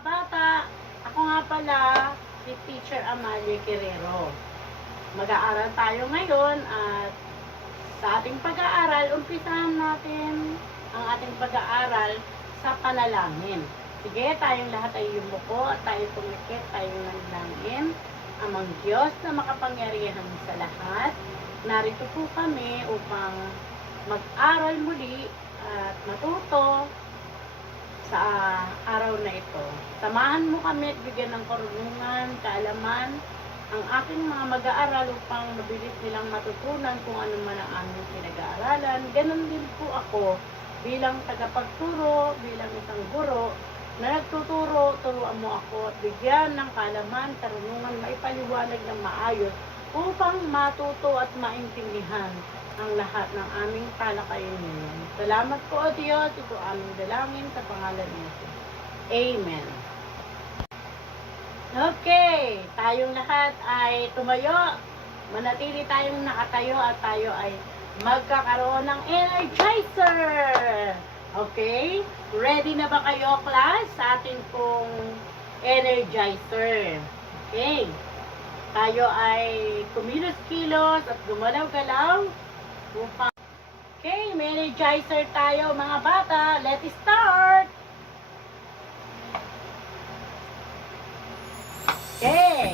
bata, ako nga pala si Teacher Amalie Guerrero. Mag-aaral tayo ngayon at sa ating pag-aaral, umpisahan natin ang ating pag-aaral sa panalangin. Sige, tayong lahat ay yumuko at tayo tumikit, tayong nanalangin. Amang Diyos na makapangyarihan sa lahat, narito po kami upang mag-aral muli at matuto sa araw na ito. Samahan mo kami at bigyan ng karunungan, kaalaman ang aking mga mag-aaral upang mabilis nilang matutunan kung ano man ang aming pinag-aaralan. Ganon din po ako bilang tagapagturo, bilang isang guro na nagtuturo, turuan mo ako at bigyan ng kaalaman, karunungan, maipaliwanag ng maayos upang matuto at maintindihan ang lahat ng aming talakayin ngayon. Salamat po, O Diyos. Ito aming dalangin sa pangalan ni Jesus. Amen. Okay, tayong lahat ay tumayo. Manatili tayong nakatayo at tayo ay magkakaroon ng energizer. Okay? Ready na ba kayo, class, sa ating pong energizer? Okay. Tayo ay kumilos-kilos at gumalaw-galaw upang... Okay, may energizer tayo, mga bata. Let's start! Okay.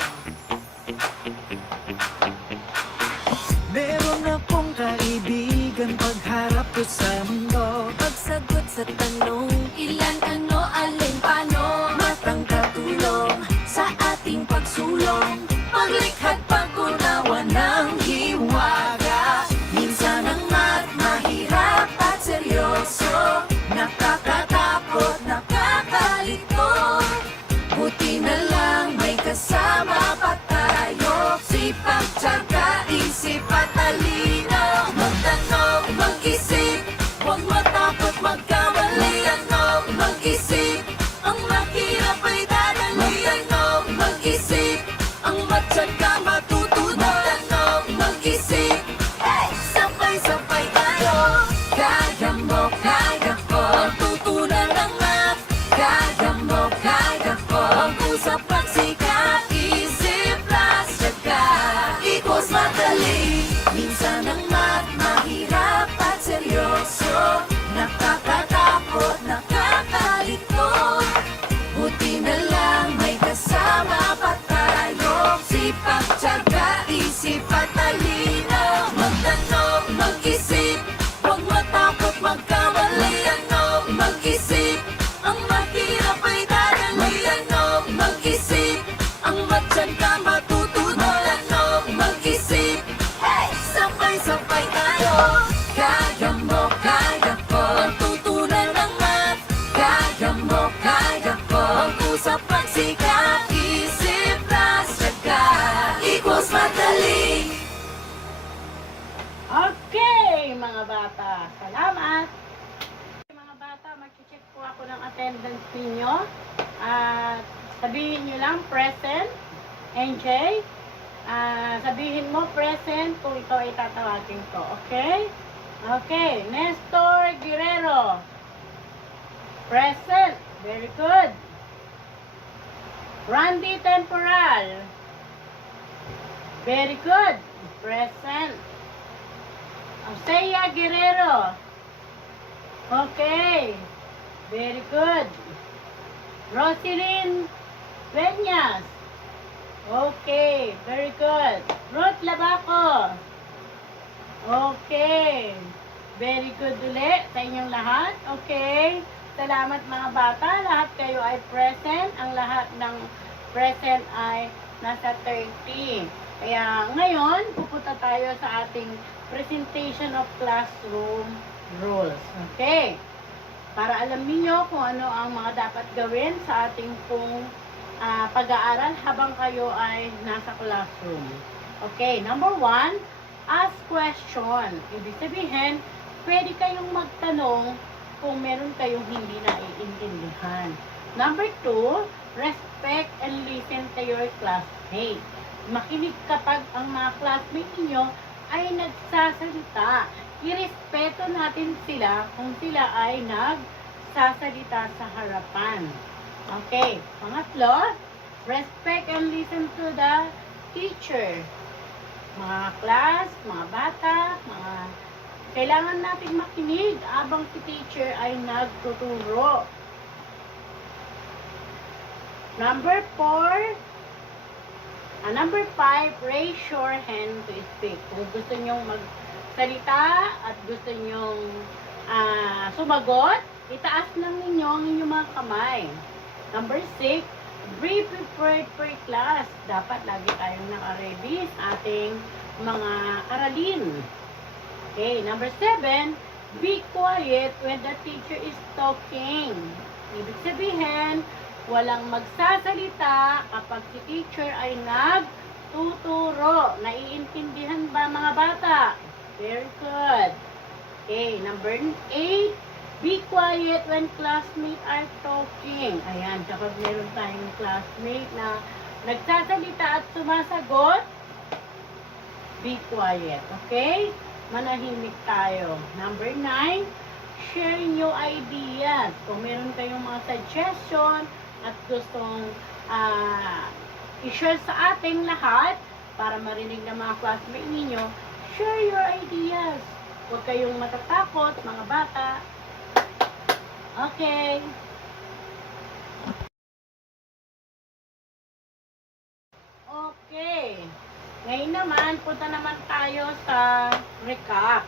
Meron akong kaibigan pagharap ko sa mundo. Pagsagot sa tanong, ilan, ano, alin, paano? Matang katulong sa ating pagsulong. Paglikhat, pag-unawa ng hiwaga. Minsan ang mahirap at seryoso. Nakakatakot, Nakakalito, buti na lang may kasama pa tayo. sipag, tiyaga, isip at talino. Magtanong, mag-isip, huwag matakot magkamali. Magtanong, mag-isip, ang mahirap ay dadali. Magtanong, mag-isip, ang matyaga matutunan. Magtanong, mag-isip, hey! Sabay-sabay tayo. Kaya mo, kaya ko, tutunan ng math. Kaya mo, kaya ko, mag-usap pagsikat. Isip plus tiyaga, equals madali. minsan ang mahirap at seryoso. Nakakatakot, Nakakalito, buti na lang may kasama pa tayo. sipag, tiyaga, isip at talino. Magtanong, mag-isip, huwag matakot magkamali. Magtanong, mag-isip, ang mahirap ay dadali. Magtanong, mag-isip, ang matyaga matutunan. Magtanong, mag-isip, hey! Sabay-sabay tayo. Kaya mo, kaya ko, tutunan ng math. Kaya mo, kaya ko, mag-usap pagsikat. Isip plus tiyaga, equals madali. Okay, mga bata. Salamat. Mga bata, mag-check po ako ng attendance ninyo. At sabihin nyo lang, present. NJ. Sabihin mo, present, kung ito ay tatawagin ko. Okay? Okay. Nestor Guerrero. Present. Very good. Randy Temporal. Very good. Present. Osea Guerrero. Okay. Very good. Roselyn Peñas. Okay. Very good. Ruth Labaco. Okay. Very good ulit sa inyong lahat. Okay. Salamat mga bata. Lahat kayo ay present. Ang lahat ng present ay nasa 30. Kaya ngayon, pupunta tayo sa ating presentation of classroom rules. Okay? Para alam niyo kung ano ang mga dapat gawin sa ating pong pag-aaral habang kayo ay nasa classroom. Okay, number 1, ask question. Ibig sabihin, pwede kayong magtanong kung meron kayong hindi naiintindihan. Number 2, respect and listen to your classmates. Makinig kapag ang mga classmates niyo ay nagsasalita. Irespeto natin sila kung sila ay nagsasalita sa harapan. Okay. Pangatlo, respect and listen to the teacher. Mga class, mga bata, kailangan nating makinig habang si teacher ay nagtuturo. Number 5, raise your hand to speak. Kung gusto nyong magsalita at gusto nyong sumagot, itaas lang ninyo ang inyong mga kamay. Number 6, be prepared for class. Dapat lagi tayong naka-ready sa ating mga aralin. Okay, number 7, be quiet when the teacher is talking. Ibig sabihin, walang magsasalita kapag si teacher ay nagtuturo. Naiintindihan ba mga bata? Very good. Okay, number 8, be quiet when classmates are talking. Ayan, kapag meron tayong classmate na nagsasalita at sumasagot, be quiet. Okay? Manahimik tayo. Number 9, share new ideas. Kung meron kayong mga suggestion at gustong i-share sa ating lahat para marinig ng mga classmate ninyo, share your ideas. Huwag kayong matatakot, mga bata. Okay. Okay. Ngayon naman, punta naman tayo sa recap.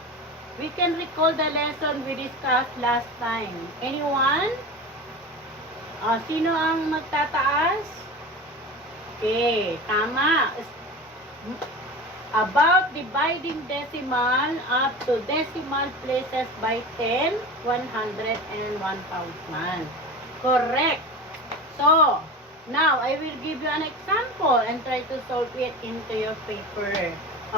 We can recall the lesson we discussed last time. Anyone? Sino ang magtataas? Okay, tama. About dividing decimal up to decimal places by 10, 100, and 1,000. Correct. So, now, I will give you an example and try to solve it into your paper.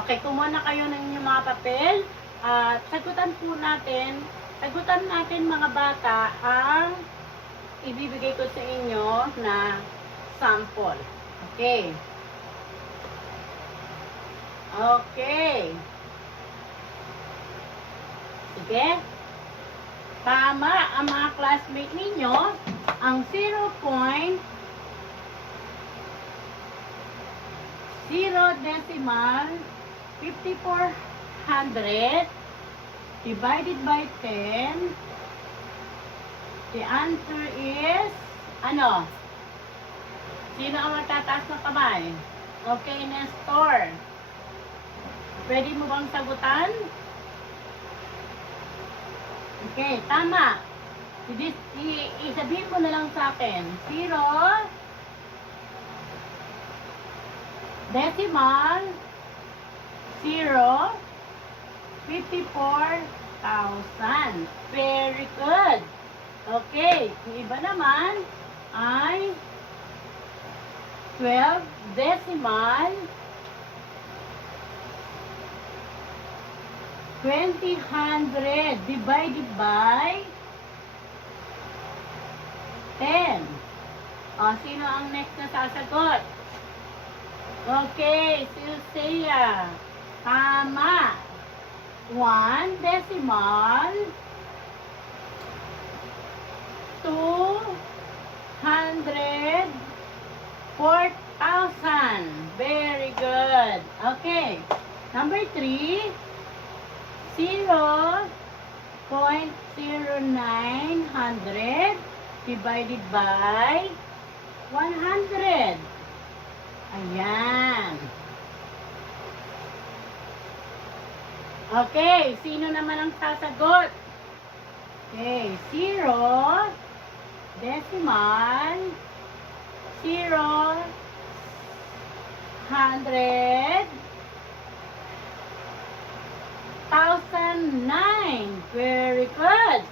Okay, kumuha na kayo ng inyong mga papel. At sagutan natin mga bata ang ibibigay ko sa inyo na sample. Okay. Okay. Sige. Tama ang mga classmate ninyo. Ang 0.0 decimal 5400 divided by 10. The answer is ano? Sino ang magtataas ng kamay? Okay, Nestor. Pwede mo bang sagutan? Okay, tama. Isabihin mo na lang sa akin. 0 decimal 0 54,000. Very good. Okay, yung iba naman ay 12 decimal 20,100 divided by 10. Sino ang next na sasagot? Okay, Silsea. Tama. 1 decimal 204,000. Very good. Okay. Number 3, 0.0900 divided by 100. Ayan. Okay, sino naman ang sasagot? Okay, 0 decimal 0 100 1,009. Very good.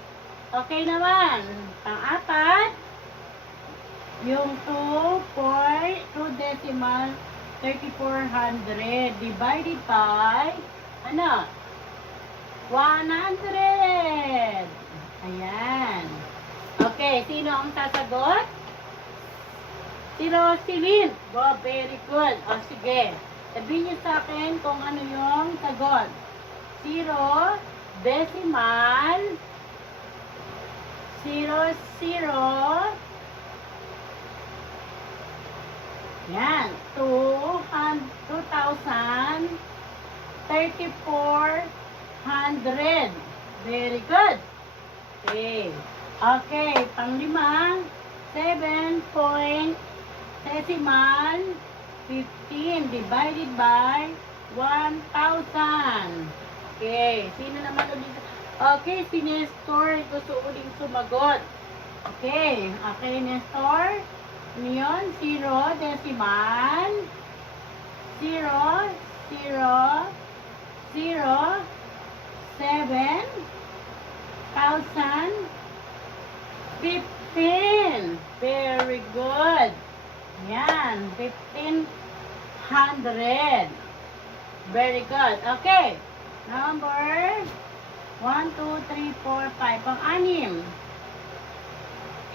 Okay naman. Pang-apat, yung 2 decimal 3,400 divided by ano? 100. Ayan. Okay, sino ang sasagot? Si Rosilyn. Wow, very good. O, sige. Sabihin niyo sa akin kung ano yung sagot. 0 decimal 00 Yan. 2,3400. Very good. Okay. Okay. Panglima, 7 point decimal 15 divided by 1,000. Okay. Sino naman ulit? Okay, si Nestor gusto uling sumagot. Okay. Okay, Nestor. Ano yun? 0 decimal 0 0 0 7 thousand 15. Very good. Yan. 1,500. Very good. Okay. Number 1, 2, 3, 4, 5. Pang-anim.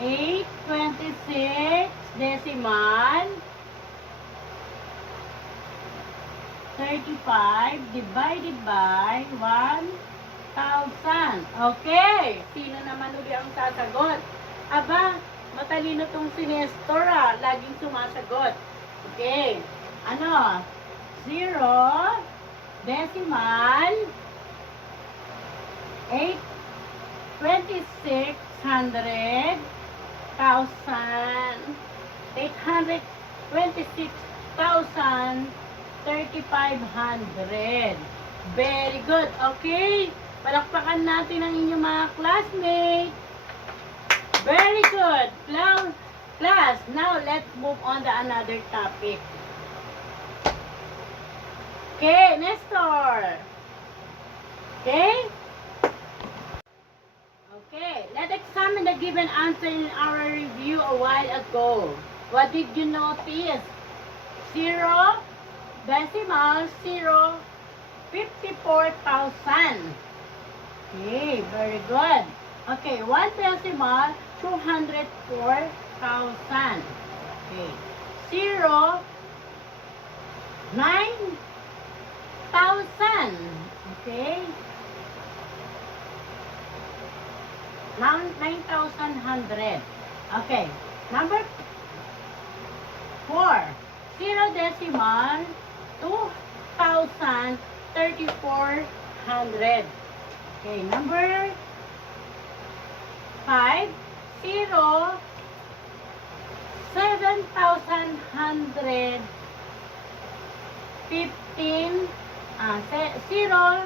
826 decimal 35 divided by 1,000. Okay. Sino naman uli ang sasagot? Aba, matalino tong si Nestor laging sumasagot. Okay. Ano? 0 decimal 826 826,000 3,500. Very good. Okay. Palakpakan natin ang inyong mga classmates. Very good. Class, now let's move on to another topic. Okay, Nestor. Okay? Okay, let's examine the given answer in our review a while ago. What did you notice? 0 decimal 0 54,000. Okay, very good. Okay, 1 decimal 204,000. Okay, 0 9,000. Okay. 9,100. Okay. Number 4. 0 decimal 2,3,400. Okay. Number 5. 0 7,115. 0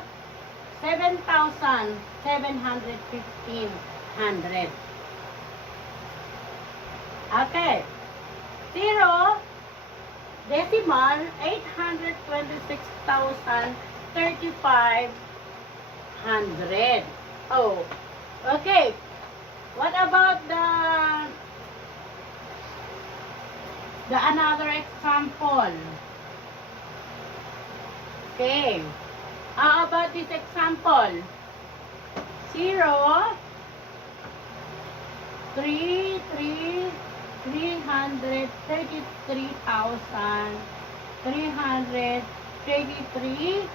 7,715. Okay. 0 decimal 826,3,500. Oh. Okay. What about the another example? Okay. How about this example? 0 333,333.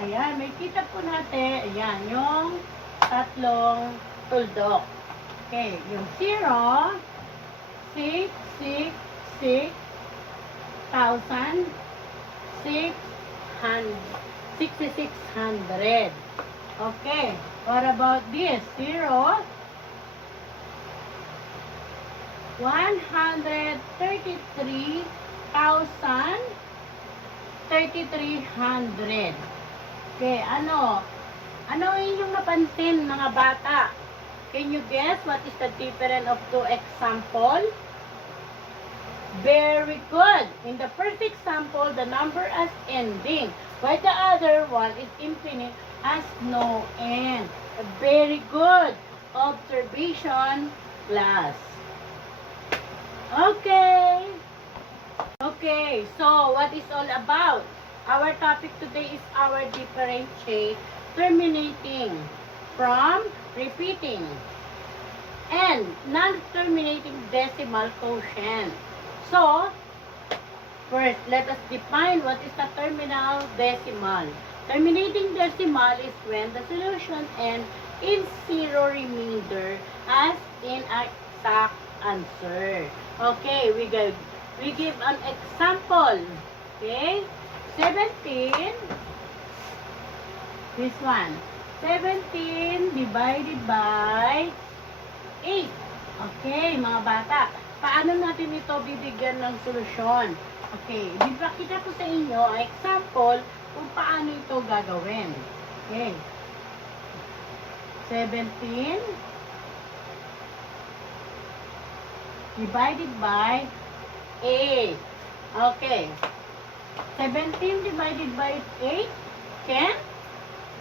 Ayan, may kita po natin. Ayan, yung tatlong tuldok. Okay, yung 0, 6, 6, 6, 6,600. Okay. What about this? 0, 133,300. Okay, ano? Ano yung napansin mga bata? Can you guess what is the difference of two example? Very good. In the first example, the number as ending, while the other one is infinite as no end. A very good observation, class. Okay. Okay, so what is all about? Our topic today is our differentiate, terminating from repeating, and non-terminating decimal quotient. So, first, let us define what is the terminal decimal. Terminating decimal is when the solution ends in zero remainder as in exact answer. Okay, we give an example. Okay? 17, this one. 17 divided by 8. Okay, mga bata. Paano natin ito bibigyan ng solusyon? Okay, bibakita ko sa inyo ang example kung paano ito gagawin. Okay. 17 divided by 8. Okay. 17 divided by 8 can?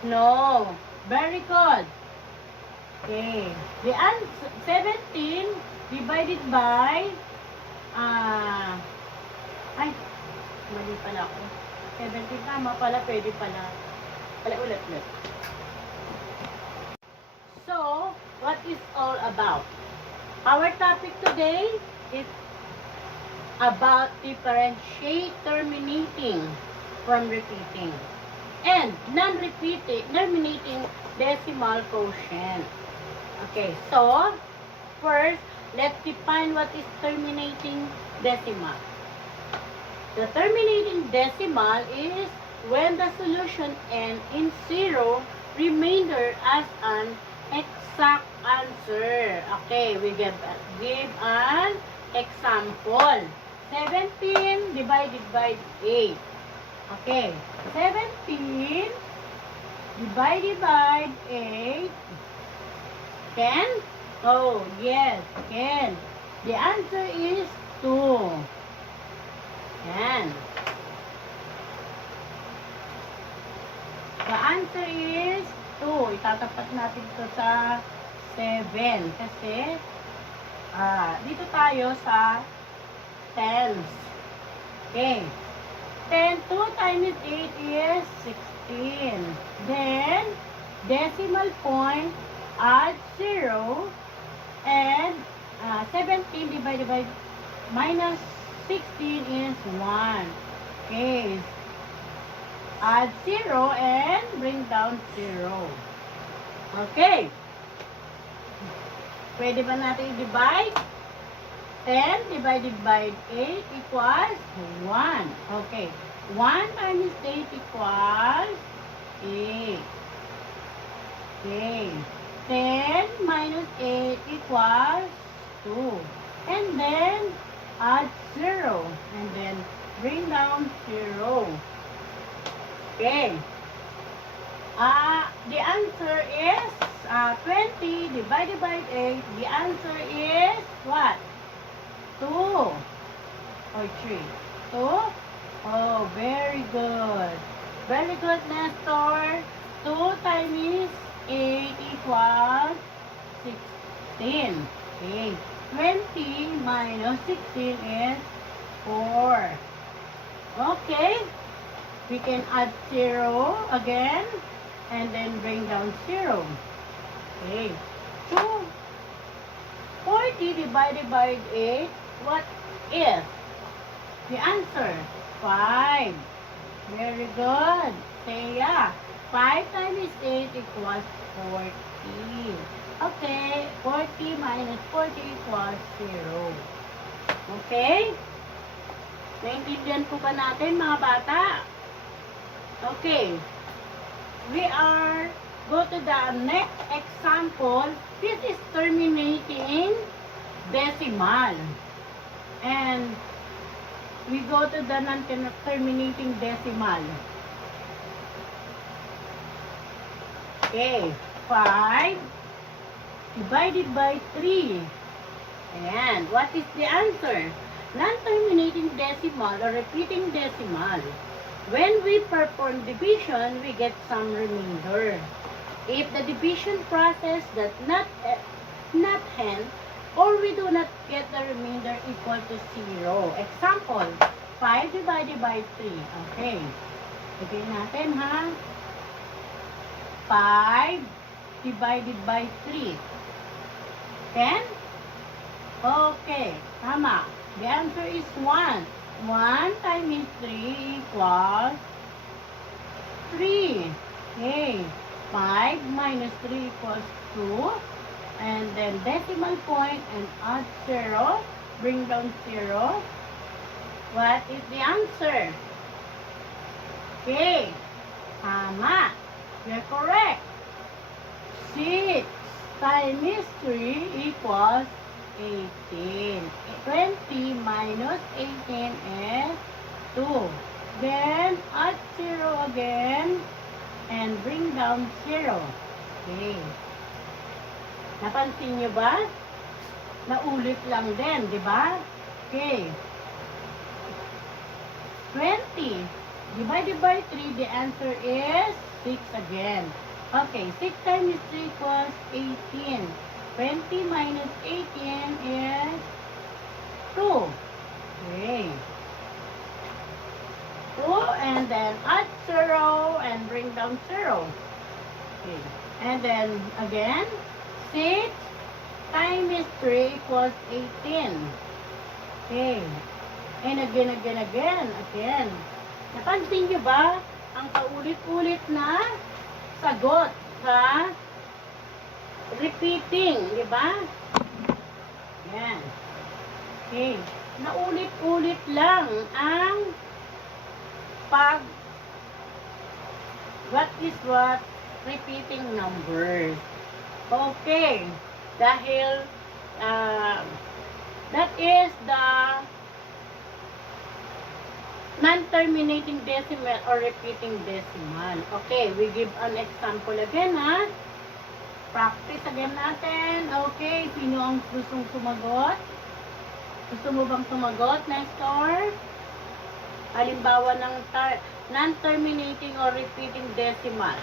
No. Very good. Okay. The answer 17 divided by ay, mali pala ako. 17 tama pala, pwede pala. Ulit. So, what is all about? Our topic today is about differentiate terminating from repeating and non-repeating terminating decimal quotient. Okay, so first, let's define what is terminating decimal. The terminating decimal is when the solution ends in 0, remainder as an exact answer. Okay, we give an example. 17 divided by 8. Okay, 17 divided by 8 can? Oh, yes, can. The answer is 2. Can. The answer is 2. Itatapat natin ito sa 7 kasi dito tayo sa tens. Okay. 10, 2 times 8 is 16. Then, decimal point, add 0, and 17 divided by minus 16 is 1. Okay. Add 0 and bring down 0. Okay. Pwede ba natin i-divide? 10 divided by 8 equals 1. Okay. 1 times 8 equals 8. Okay. 10 minus 8 equals 2. And then, add 0. And then, bring down 0. Okay. The answer is 20 divided by 8. The answer is what? 2 or 3? 2? Oh, very good. Very good, Nestor. 2 times 8 equals 16. Okay. 20 minus 16 is 4. Okay. We can add 0 again and then bring down 0. Okay. 40 divided by 8, what is the answer? 5. Very good. Say yeah. 5 times 8 equals 40. Okay. 40 minus 40 equals 0. Okay? Naintindihan po ba natin, mga bata? Okay. We are go to the next example. This is terminating decimal. And we go to the non-terminating decimal. Okay. 5 divided by 3. Ayan. What is the answer? Non-terminating decimal or repeating decimal. When we perform division, we get some remainder. If the division process does not end, or we do not get the remainder equal to 0. Example, 5 divided by 3. Okay. Bigay natin, ha? 5 divided by 3. 10? Okay. Tama. The answer is 1. 1 times 3 equals 3. Okay. 5 minus 3 equals 2. and then decimal point and add 0. Bring down 0. What is the answer? Okay. Tama. You're correct. 6 times 3 equals 18. 20 minus 18 is 2. Then add 0 again and bring down 0. Okay. Napansin nyo ba? Naulit lang din, di ba? Okay. 20 divided by 3, the answer is 6 again. Okay, 6 times 3 equals 18. 20 minus 18 is 2. Okay. 2 and then add 0 and bring down 0. Okay. And then again, 6 times 3 equals 18. Okay. And again. Napansin nyo ba ang paulit-ulit na sagot sa repeating, di ba? Yan. Okay. Naulit-ulit lang ang what is what? Repeating numbers. Okay. Dahil that is the non-terminating decimal or repeating decimal. Okay, we give an example again, ha? Practice again natin. Okay, sino ang gustong sumagot? Gusto mo bang sumagot, Nestor? Halimbawa ng non-terminating or repeating decimal.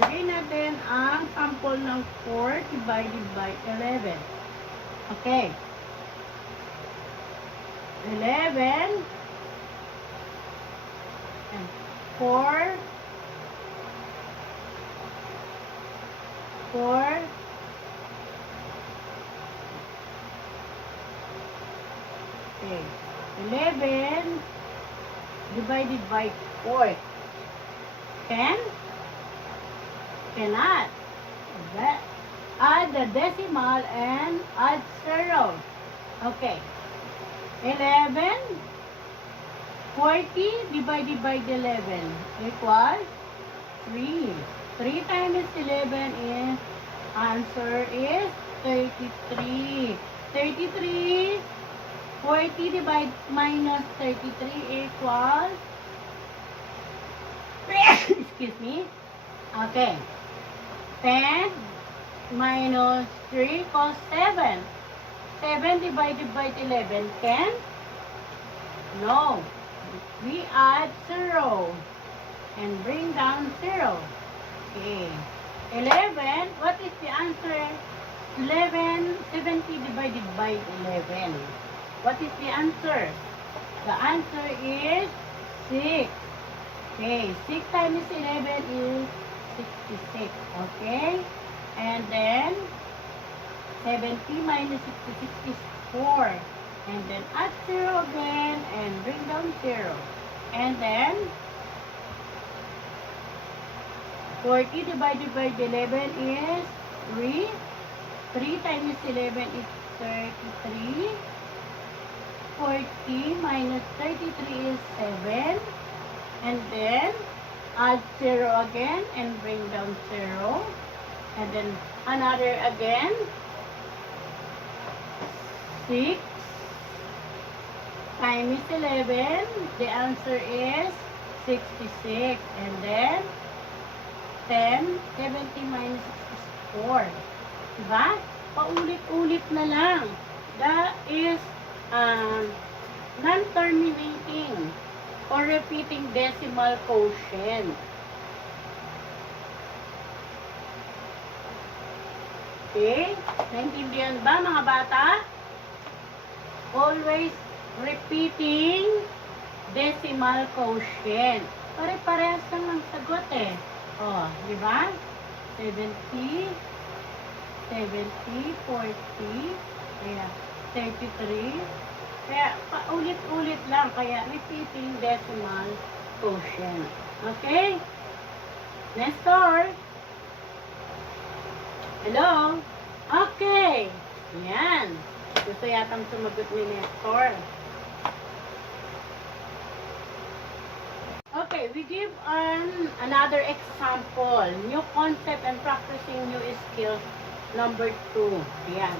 Bigay natin ang sample ng 4 divided by 11. Okay. 11 and 4 okay. 11 divided by 4. 10? Cannot. Add the decimal and add 0. Okay. 11 40 divided by 11 equals 3. 3 times 11 is, answer is 33. 33, 40 divided minus 33 equals, excuse me, okay, 10 minus 3 equals 7. 7 divided by 11, 10? No. We add 0 and bring down 0. Okay. 11, what is the answer? 11, 70 divided by 11. What is the answer? The answer is 6. Okay, 6 times 11 is 66. Okay? And then, 70 minus 66 is 4. And then add 0 again and bring down 0. And then 40 divided by 11 is 3. 3 times 11 is 33. 40 minus 33 is 7. And then add 0 again and bring down 0. And then another again. 6 times 11, the answer is 66. And then 10, 70 minus 64. Diba? Paulit-ulit na lang. That is non-terminating or repeating decimal quotient. Okay? Naintindihan ba mga bata? Always repeating decimal quotient. Pare-parehas lang ang sagot eh. O, di ba? 70, 40, kaya 33. Kaya paulit-ulit lang. Kaya repeating decimal quotient. Okay? Nestor? Hello? Okay. Yan. Gusto yatang sumagot ni Nestor. Okay, we give another example. New concept and practicing new skills. Number 2. Yan.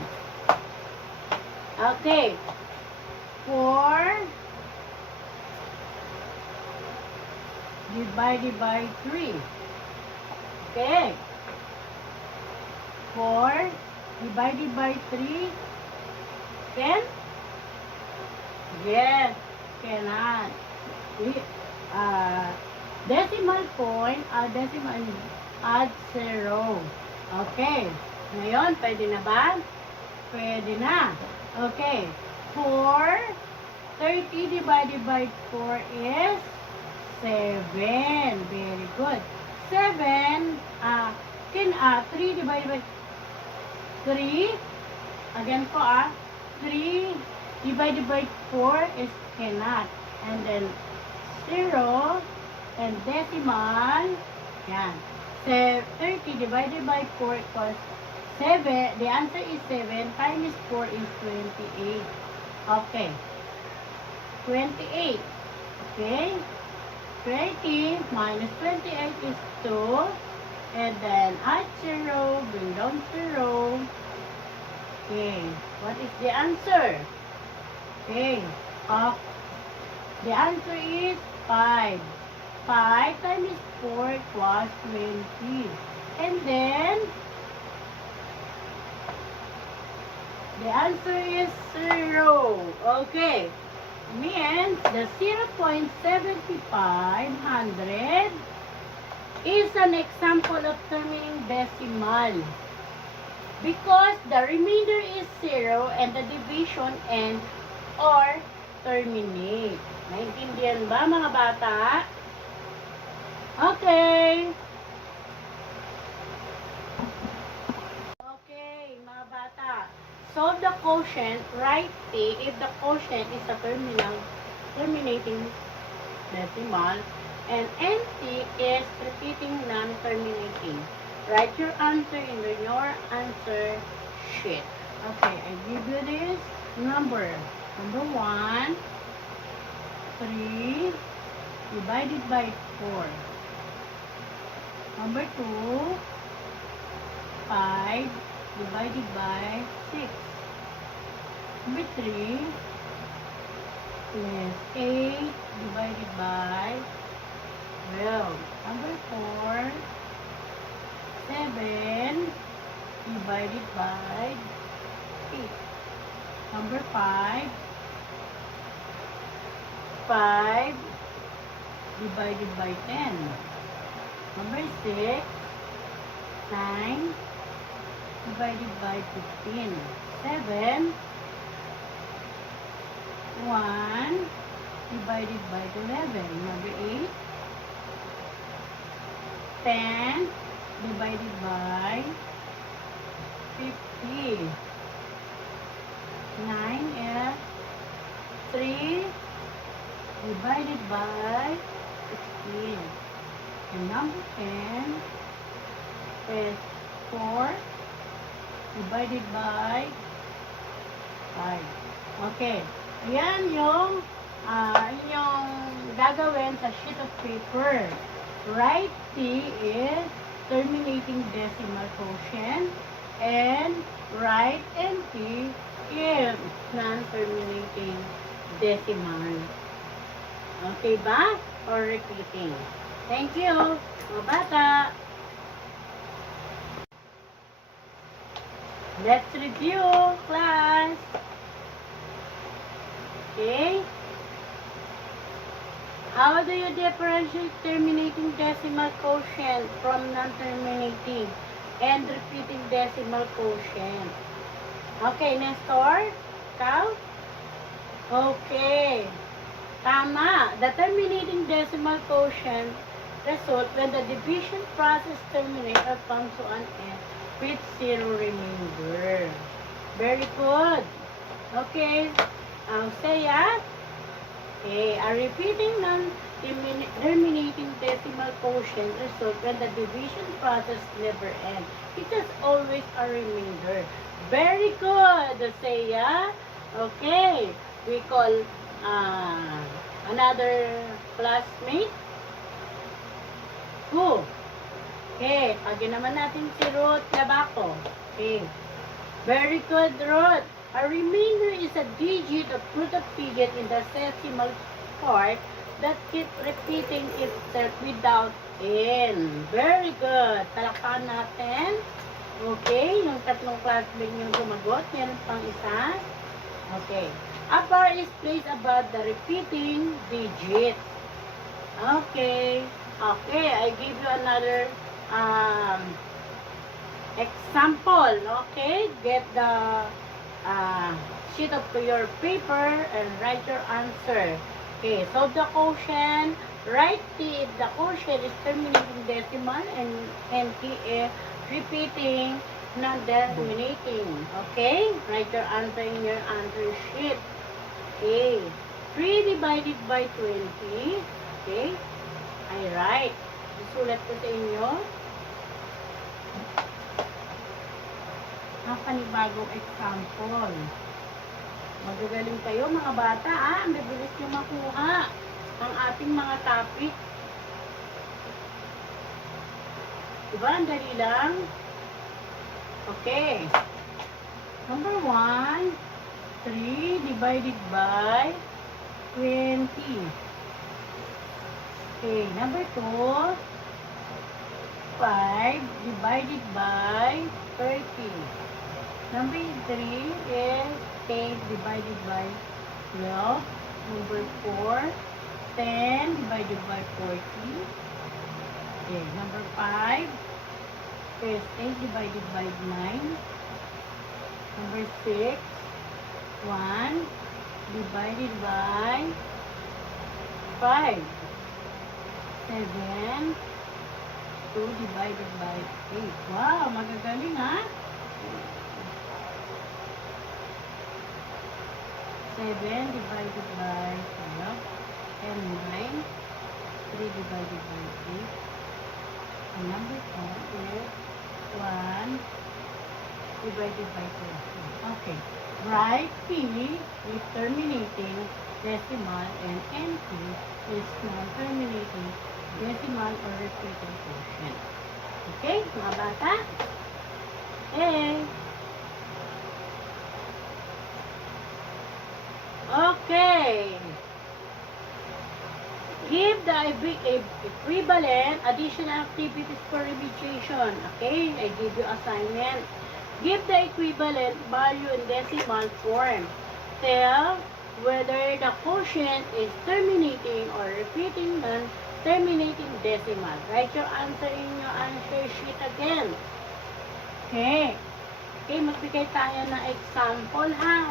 Okay. 4 divided by 3. Okay. 4 divided by 3. Can? Yes. Cannot. Decimal point, decimal, add 0. Okay. Ngayon, pwede na ba? Pwede na. Okay. 30 divided by 4 is 7. Very good. 7, 3 divided by 3. Again po, 3 divided by 4 is cannot. And then 0 and decimal. Yan. 30 divided by 4 equals 7. The answer is 7 times 4 is 28. Okay. 28. Okay. 20 minus 28 is 2. And then add 0, bring down 0. Okay. What is the answer? Okay. The answer is 5. 5 times 4 equals 20. And then, the answer is 0. Okay. Means the 0.7500 is an example of terminating decimal. Because the remainder is 0 and the division end or terminate. Naintindihan ba mga bata? Okay. Okay, mga bata. Solve the quotient, write T if the quotient is a terminating decimal and NT is repeating non-terminating. Write your answer in your answer sheet. Okay, I give you this number. Number 1, 3 divided by 4. Number 2, 5 divided by 6. Number 3 is 8 divided by 12. Number 4, 7 divided by 8. Number 5, 5 divided by 10. Number 6, 9 divided by 15. 7, 1 divided by 11. Number 8, 10 divided by 50. 9 is 3 divided by 16. And number 10 is 4 divided by 5. Okay. Ayan yung inyong gagawin sa sheet of paper. Write T is terminating decimal quotient and write NT is non-terminating decimal. Okay ba? Or repeating? Thank you, mga bata. Let's review, class. Okay. How do you differentiate terminating decimal quotient from non-terminating and repeating decimal quotient? Okay, Nestor? Ikaw? Okay. Tama. The terminating decimal quotient result when the division process terminates or comes to an end with 0 remainder. Very good. Okay. I'll say it. Okay. A repeating terminating decimal quotient result when the division process never ends. It is always a remainder. Very good, Seiya. Okay, we call another classmate. Who? Okay, pagin naman natin si Ruth Labaco. Okay, very good, Ruth. A remainder is a digit of product digit in the decimal part that keep repeating itself without end. Very good. Talakpan natin. Okay, yung tatlong classmate yung sumagot. Meron pang isa. Okay. A bar is placed above the repeating digit. Okay. Okay, I give you another example. Okay, get the sheet of your paper and write your answer. Okay, solve the quotient. Write T if the quotient is terminating decimal and T is repeating, not terminating. Okay, write your answer in your answer sheet. Okay, 3 divided by 20. Okay, I write. Isulat ko sa inyo. Ang panibagong example. Magagaling kayo mga bata, ang bibilis nyo makuha ang ating mga topic. Diba? Ang dali lang. Okay. Number 1, 3 divided by 20. Okay. Number 2, 5 divided by 30. Number 3 is 8 divided by 12. Number 4, 10 divided by 40. Okay, number 5 is 8 divided by 9. Number 6, 1 divided by 5. 7, 2 divided by 8. Wow, magagaling ha? 7 divided by 12 and 9, 3 divided by 8. And number 4 is 1 divided by 12. Okay. Write P is terminating decimal and NP is non-terminating decimal or repeating quotient. Okay, mga bata? Okay. Okay. Give the equivalent additional activities for remediation. Okay, I give you assignment. Give the equivalent value in decimal form. Tell whether the quotient is terminating or repeating non-terminating decimal. Write your answer in your answer sheet again. Okay. Okay, magbigay tayo ng example ha.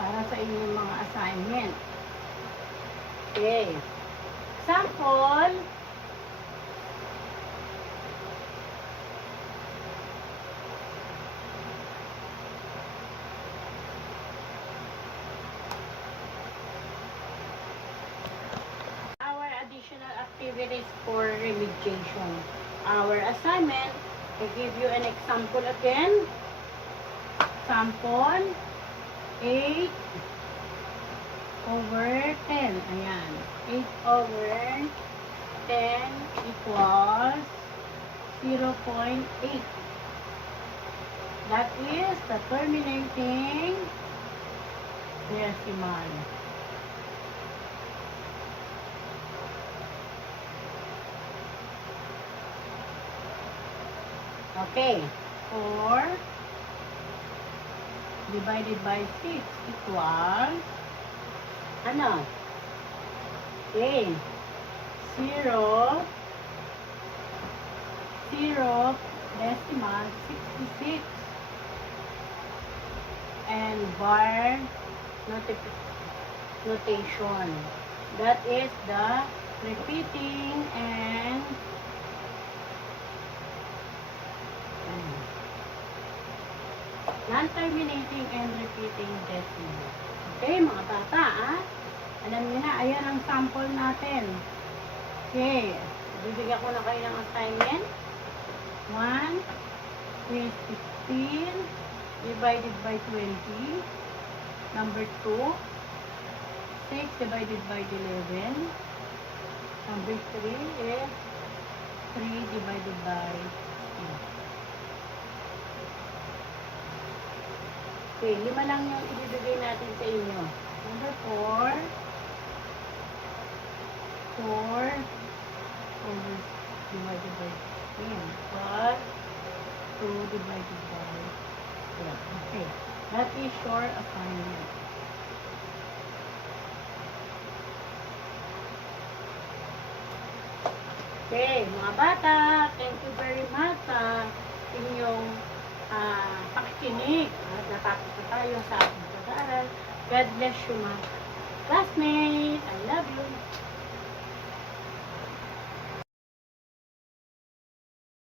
Para sa inyong mga assignment. Okay. Example. Our additional activities for remediation. Our assignment, I give you an example again. Example. 8 over 10. Ayan. 8 over 10 equals 0.8. That is the terminating decimal. Okay. 4 divided by 6 equals ano? Okay. 0 decimal 66 and bar notation. That is the repeating and non-terminating and repeating decimal. Okay, mga bata, alam niyo na, ayan ang sample natin. Okay, bibigyan ko na kayo ng assignment. 1 is 16 divided by 20. Number 2, 6 divided by 11. Number 3 is 3 divided by 2. Okay, 5 lang yung ibibigay natin sa inyo. Number 4, 4 divided by 10. Plus 2 divided by 12. Okay, that is your assignment. Okay, mga bata, thank you very much sa inyong pakikinig. At natapos na tayo sa ating pag-aaral. God bless you, mga classmates. I love you.